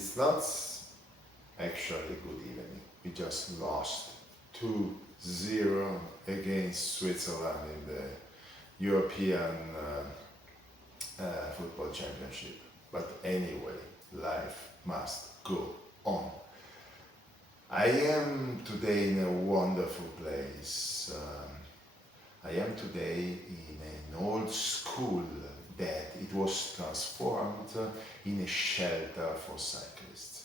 it's not actually a good evening. We just lost 2-0 against Switzerland in the European Football Championship. But anyway, life must go on. I am today in a wonderful place. I am today in an old school that it was transformed in a shelter for cyclists.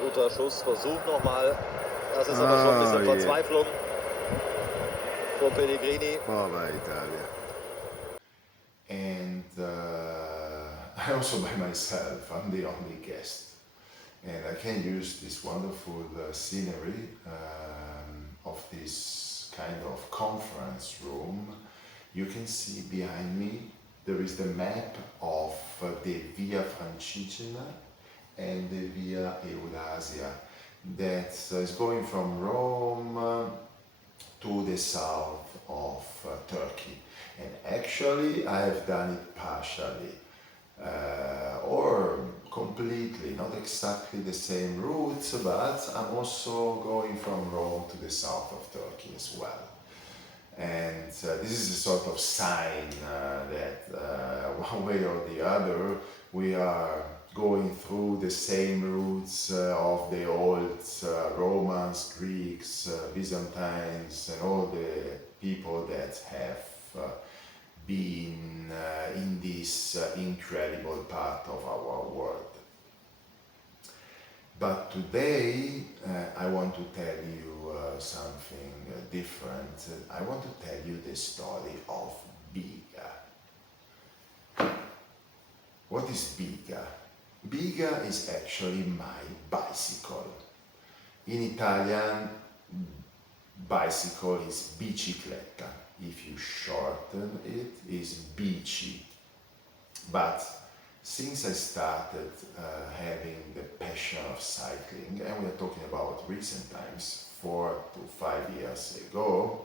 Guter Schussversuch nochmal. Das ist aber schon ein bisschen Verzweiflung von Pellegrini. Povera Italia. And I also by myself, I'm the only guest. And I can use this wonderful scenery of this kind of conference room. You can see behind me, there is the map of the Via Francigena and the Via Eurasia that is going from Rome to the south of Turkey. And actually I have done it partially or completely, not exactly the same routes, but I'm also going from Rome to the south of Turkey as well. And this is a sort of sign that one way or the other we are going through the same routes of the old Romans, Greeks, Byzantines, and all the people that have been in this incredible part of our world. But today I want to tell you something different. I want to tell you the story of Biga. What is Biga? Biga is actually my bicycle. In Italian, bicycle is bicicletta. If you shorten it, is bici. But since I started having the passion of cycling, and we're talking about recent times, 4 to 5 years ago,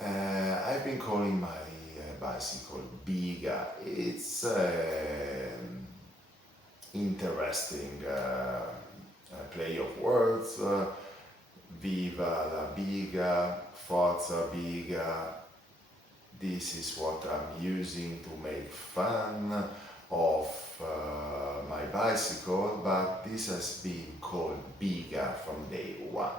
I've been calling my bicycle Biga. It's interesting play of words. Viva la Biga, Forza Biga. This is what I'm using to make fun of my bicycle, but this has been called Biga from day one.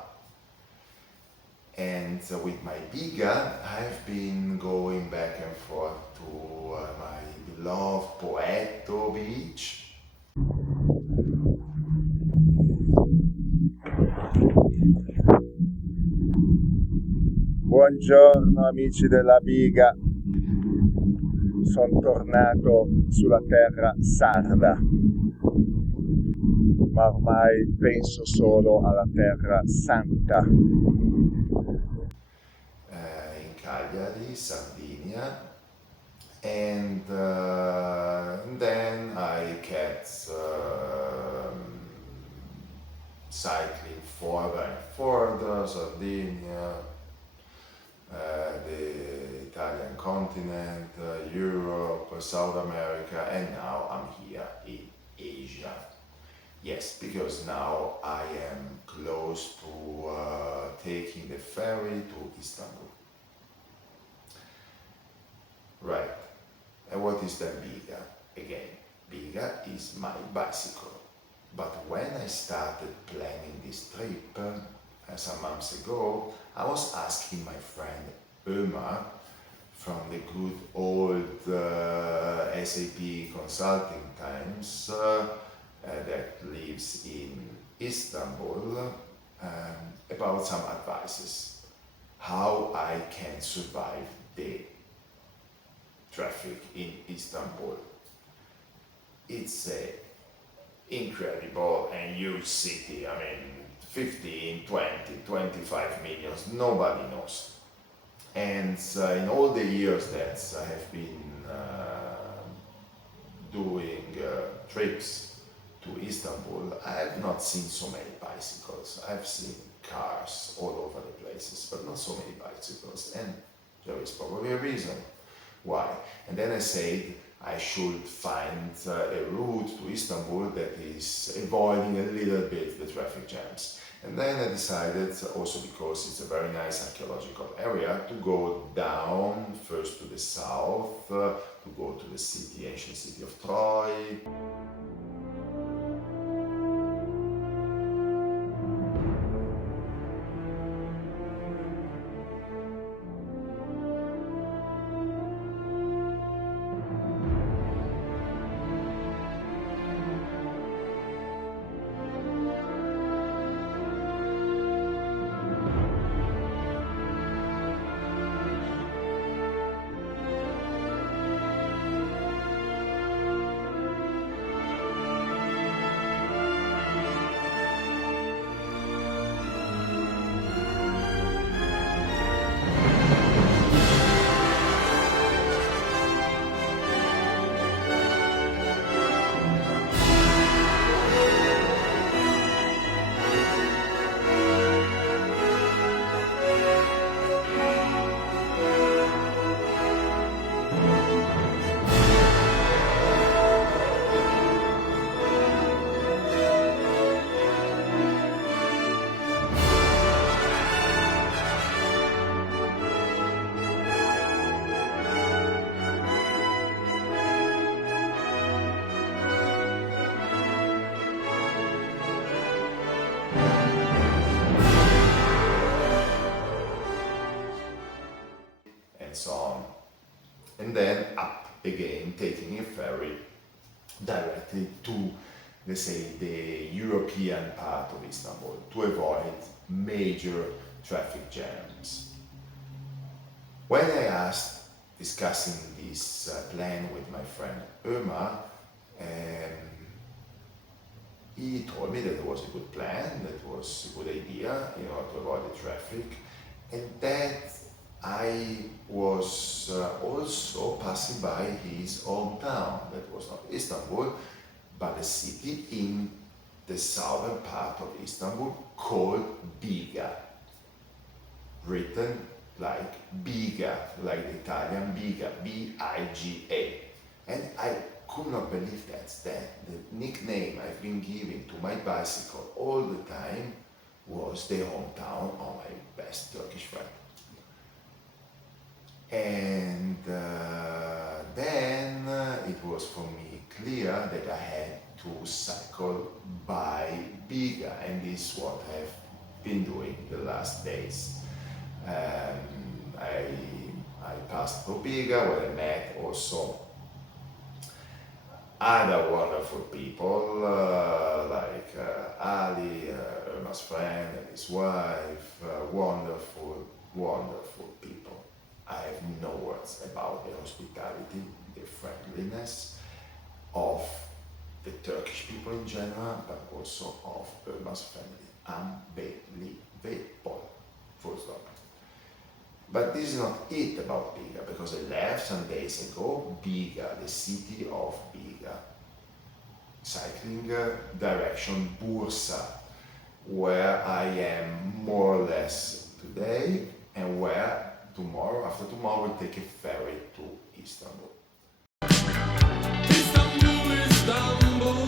And with my Biga, I've been going back and forth to my beloved Poetto beach. Buongiorno amici della Biga, sono tornato sulla Terra Sarda, ma ormai penso solo alla Terra Santa. In Cagliari, Sardinia, and then I kept cycling further and further, Sardinia, the Italian continent, Europe, South America, and now I'm here in Asia. Yes, because now I am close to taking the ferry to Istanbul. Right, and what is then Biga? Again, Biga is my bicycle. But when I started planning this trip some months ago, I was asking my friend Omer from the good old SAP consulting times that lives in Istanbul about some advices. How I can survive the traffic in Istanbul. It's a incredible and huge city. I mean, 15, 20, 25 millions, nobody knows. And in all the years that I have been doing trips to Istanbul, I have not seen so many bicycles. I've seen cars all over the places, but not so many bicycles. And there is probably a reason why. And then I said I should find a route to Istanbul that is avoiding a little bit the traffic jams. And then I decided, also because it's a very nice archaeological area, to go down first to the south, to go to the city, ancient city of Troy. So on. And then up again, taking a ferry directly to, let's say, the European part of Istanbul to avoid major traffic jams. When I asked, discussing this plan with my friend Omer, he told me that it was a good plan, that was a good idea, to avoid the traffic, and that I was also passing by his hometown, that was not Istanbul, but a city in the southern part of Istanbul called Biga, written like Biga, like the Italian Biga, B-I-G-A. And I could not believe that the nickname I've been giving to my bicycle all the time was the hometown of my best Turkish friend. And then it was for me clear that I had to cycle by Biga, and this is what I've been doing the last days. I passed through Biga, where I met also other wonderful people like Ali, Omer's friend and his wife, wonderful, wonderful people. I have no words about the hospitality, the friendliness of the Turkish people in general, but also of Omer's family. Unbelievable. Full stop. But this is not it about Biga, because I left some days ago Biga, the city of Biga, cycling direction Bursa, where I am more or less today, and where tomorrow, after tomorrow, we'll take a ferry to Istanbul. Istanbul, Istanbul.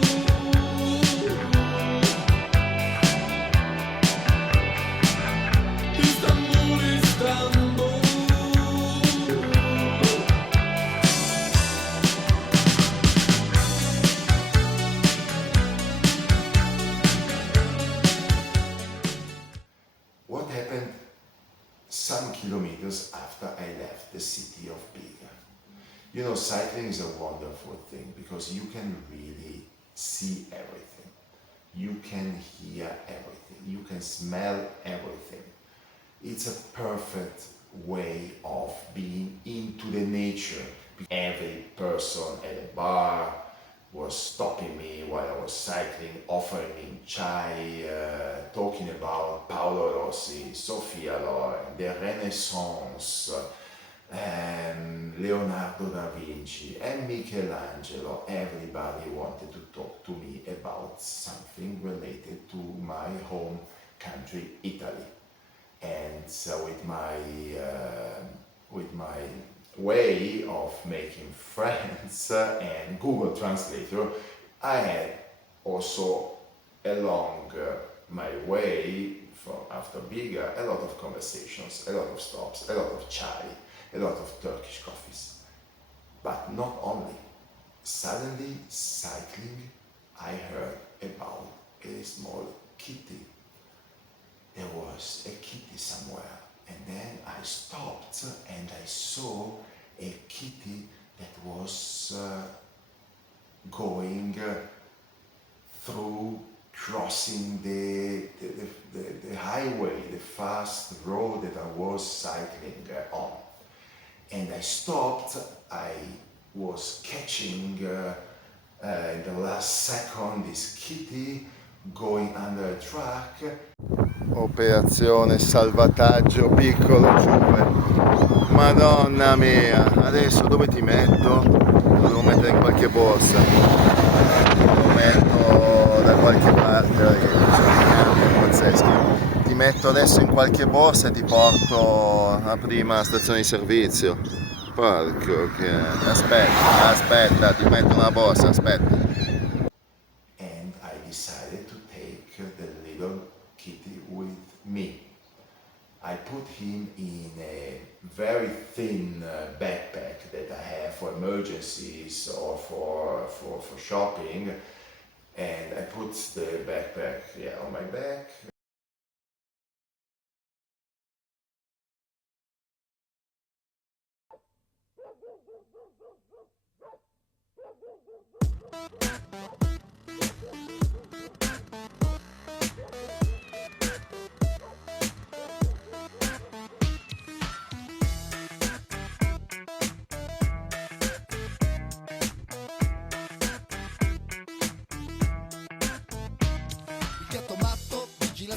Istanbul, Istanbul. What happened some kilometers after I left the city of Biga? Cycling is a wonderful thing because you can really see everything. You can hear everything. You can smell everything. It's a perfect way of being into the nature. Every person at a bar, was stopping me while I was cycling, offering me chai, talking about Paolo Rossi, Sophia Loren, the Renaissance, and Leonardo da Vinci and Michelangelo. Everybody wanted to talk to me about something related to my home country, Italy. And so with my way of making friends and Google Translator, I had also along my way from after Biga a lot of conversations, a lot of stops, a lot of chai, a lot of Turkish coffees. But not only. Suddenly, cycling, I heard about a small kitty. There was a kitty somewhere, and then I stopped and I saw a kitty that was going through, crossing the highway, the fast road that I was cycling on. And I stopped. I was catching in the last second this kitty going under a truck. Operazione salvataggio piccolo Ciube. Madonna mia, adesso dove ti metto? Lo devo mettere in qualche borsa. Lo metto da qualche parte, perché sono pazzeschi. Ti metto adesso in qualche borsa e ti porto alla prima stazione di servizio. Porco che... Aspetta, ti metto una borsa, aspetta. And I decided to take the little kitty with me. I put him in a very thin backpack that I have for emergencies or for shopping, and I put the backpack on my back.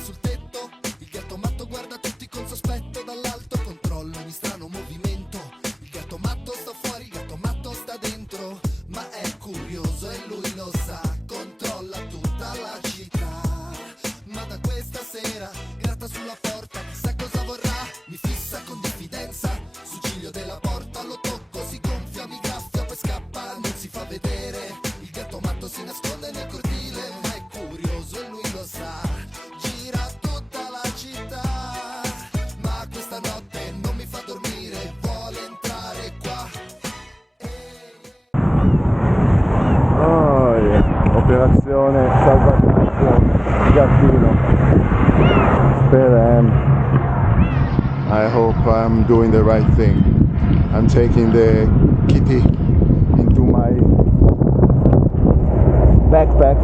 Sul tetto, il gatto matto guarda tutti con sospetto, dall'alto controlla ogni strano movimento. Il gatto matto sta fuori, il gatto matto sta dentro, ma è curioso e lui lo sa, controlla tutta la città. Ma da questa sera gratta sulla porta, chissà cosa vorrà, mi fissa con diffidenza sul ciglio della porta, lo tocco, si gonfia, mi graffia, poi scappa, non si fa vedere. Il gatto matto si nasconde nel cortile, ma è curioso e lui lo sa. Operazione salvataggio gattino. Spera, I hope I'm doing the right thing. I'm taking the kitty into my backpack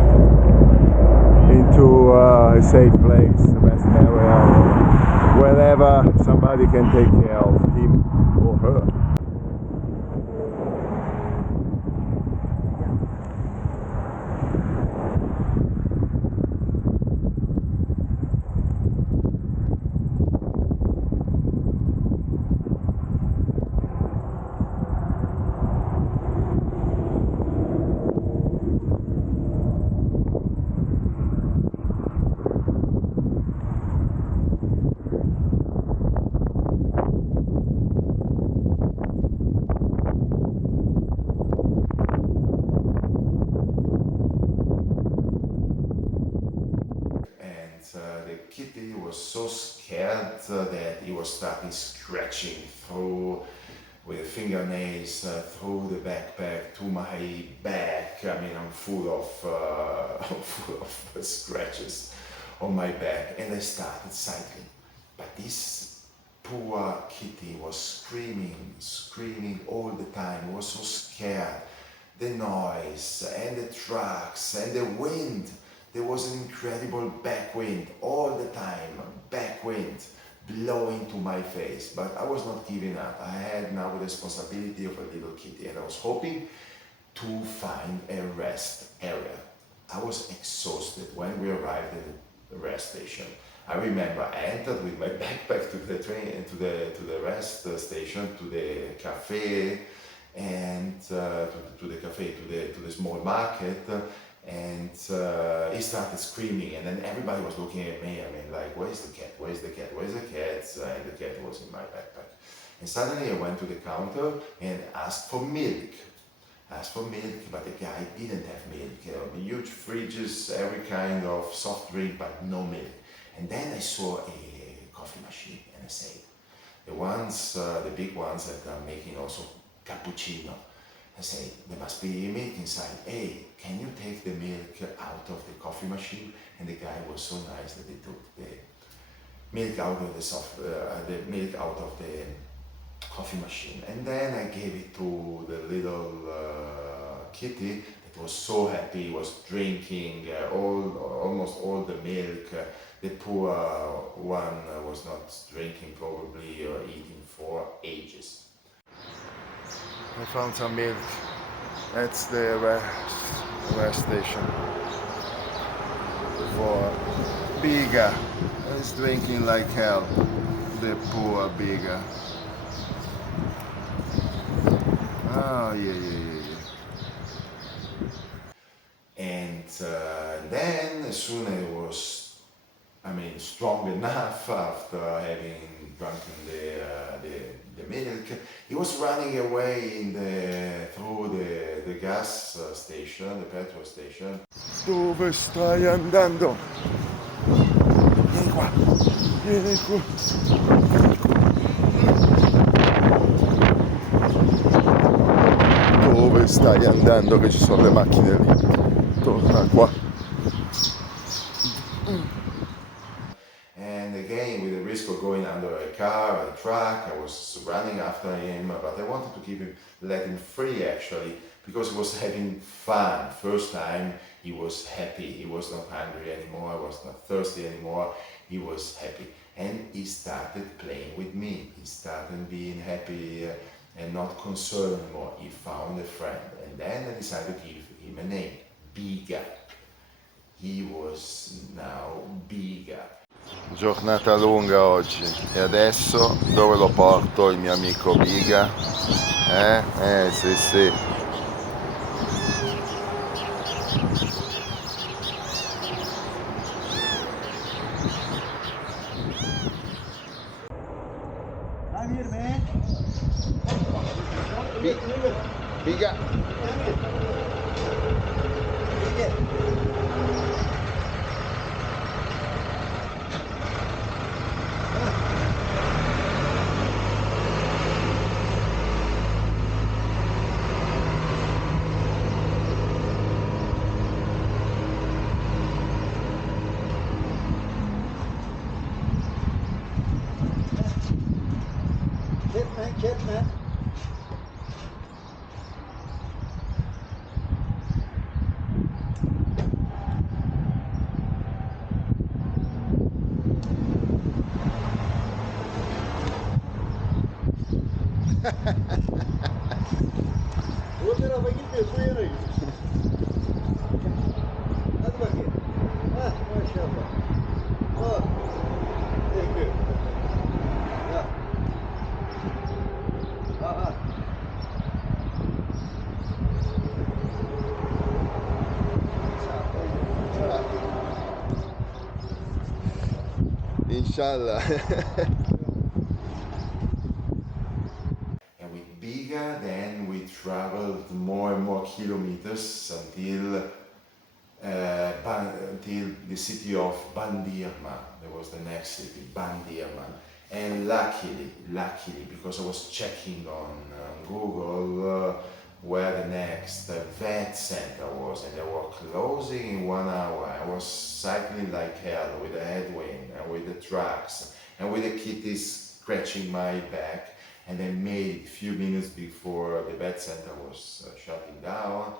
into a safe place, the best area, wherever somebody can take care of him or her. Kitty was so scared that he was starting scratching through with fingernails through the backpack to my back. I mean, I'm full of scratches on my back, and I started cycling. But this poor kitty was screaming all the time. He was so scared. The noise and the trucks and the wind. There was an incredible backwind all the time, backwind blowing to my face, but I was not giving up. I had now the responsibility of a little kitty, and I was hoping to find a rest area. I was exhausted when we arrived at the rest station. I remember I entered with my backpack to the train, to the rest station, to the cafe, and to the small market. And he started screaming, and then everybody was looking at me. I mean, like, where's the cat? Where's the cat? Where's the cat? And the cat was in my backpack. And suddenly I went to the counter and asked for milk. But the guy didn't have milk. Huge fridges, every kind of soft drink, but no milk. And then I saw a coffee machine, and I said, the big ones that are making also cappuccino. I said, there must be milk inside. Hey, can you take the milk out of the coffee machine? And the guy was so nice that he took the milk out of the coffee machine. And then I gave it to the little kitty that was so happy. He was drinking almost all the milk. The poor one was not drinking probably or eating for ages. I found some milk. That's the rest station for Biga. He's drinking like hell. The poor Biga. Oh, yeah. And then, as soon as I was, strong enough after having drunken the milk, he was running away through the gas station, the petrol station. Dove stai andando? Vieni qua. Dove stai andando che ci sono le macchine lì? Torna qua. And again, with the risk of going under a car or a truck, I was running after him, but I wanted to let him free actually, because he was having fun. First time he was happy, he was not hungry anymore, was not thirsty anymore, he was happy. And he started playing with me, he started being happy and not concerned anymore. He found a friend, and then I decided to give him a name, Biga. He was now Biga. Giornata lunga oggi, e adesso dove lo porto il mio amico Biga? Sì. I'm here, man. Biga. Get man. Bu tarafa gitmiyorsun, o yana gidiyorsun. Hadi bakayım. Maşallah. Oh. Thank you. Ya. Aha. Inshallah. And with Biga, then we traveled more and more kilometers until the city of Bandirma. There was the next city, Bandirma. And luckily, because I was checking on Google where the next vet center was, and they were closing in 1 hour. I was cycling like hell with the headwind and with the trucks and with the kitties scratching my back, and I made it a few minutes before the vet center was shutting down.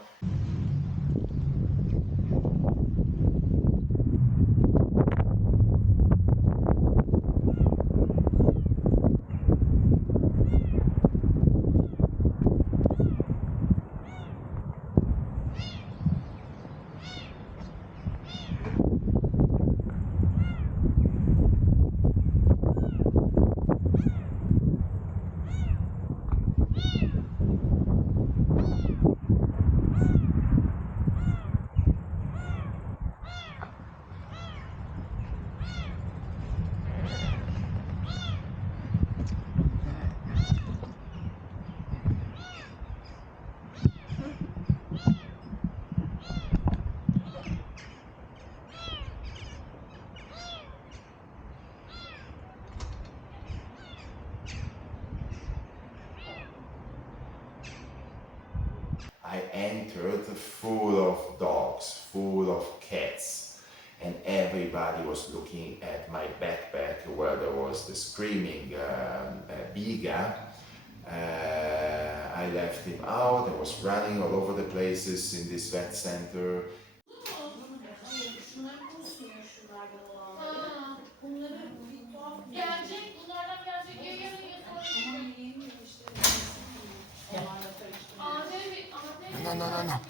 I entered full of dogs, full of cats, and everybody was looking at my backpack where there was the screaming Biga. I left him out. I was running all over the places in this vet center. No.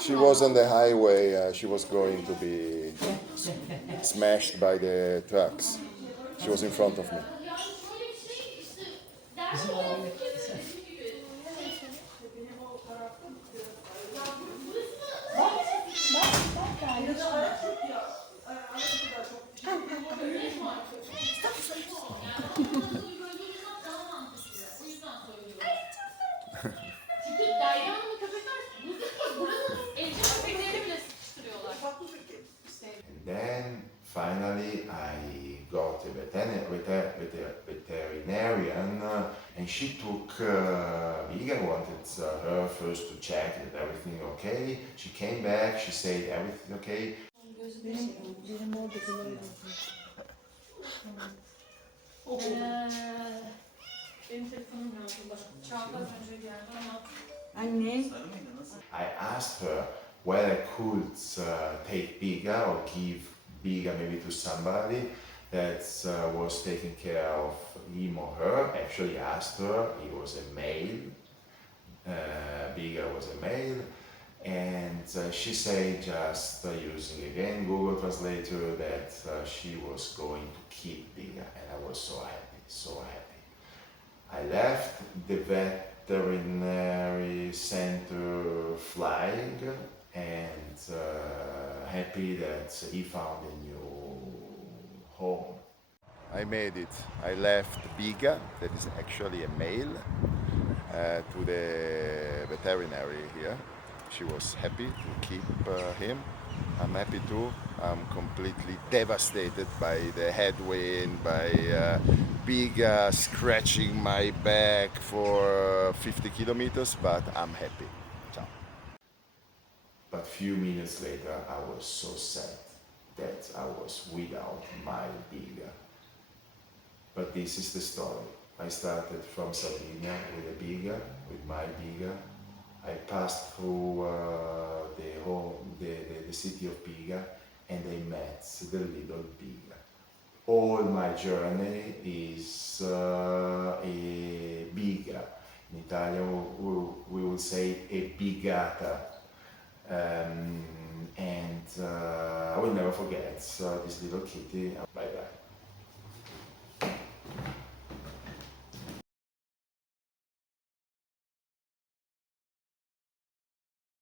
She was on the highway, she was going to be smashed by the trucks. She was in front of me. And then finally I got a veterinarian and she took Biga, wanted her first to check that everything okay. She came back, she said everything okay. I asked her whether I could take Biga or give Biga maybe to somebody that was taking care of him or her. Actually asked her, he was a male, Biga was a male, and she said, just using again Google Translator, that she was going to keep Biga, and I was so happy, so happy. I left the veterinary center flying and happy that he found a new home. I made it. I left Biga, that is actually a male, to the veterinary here. She was happy to keep him. I'm happy too. I'm completely devastated by the headwind, by Biga scratching my back for 50 kilometers, but I'm happy. Ciao. But few minutes later, I was so sad that I was without my Biga. But this is the story. I started from Sardinia with a Biga, with my Biga. I passed through the city of Biga and I met the little Biga. All my journey is a Biga. In Italian we will say a bigata. And I will never forget this little kitty.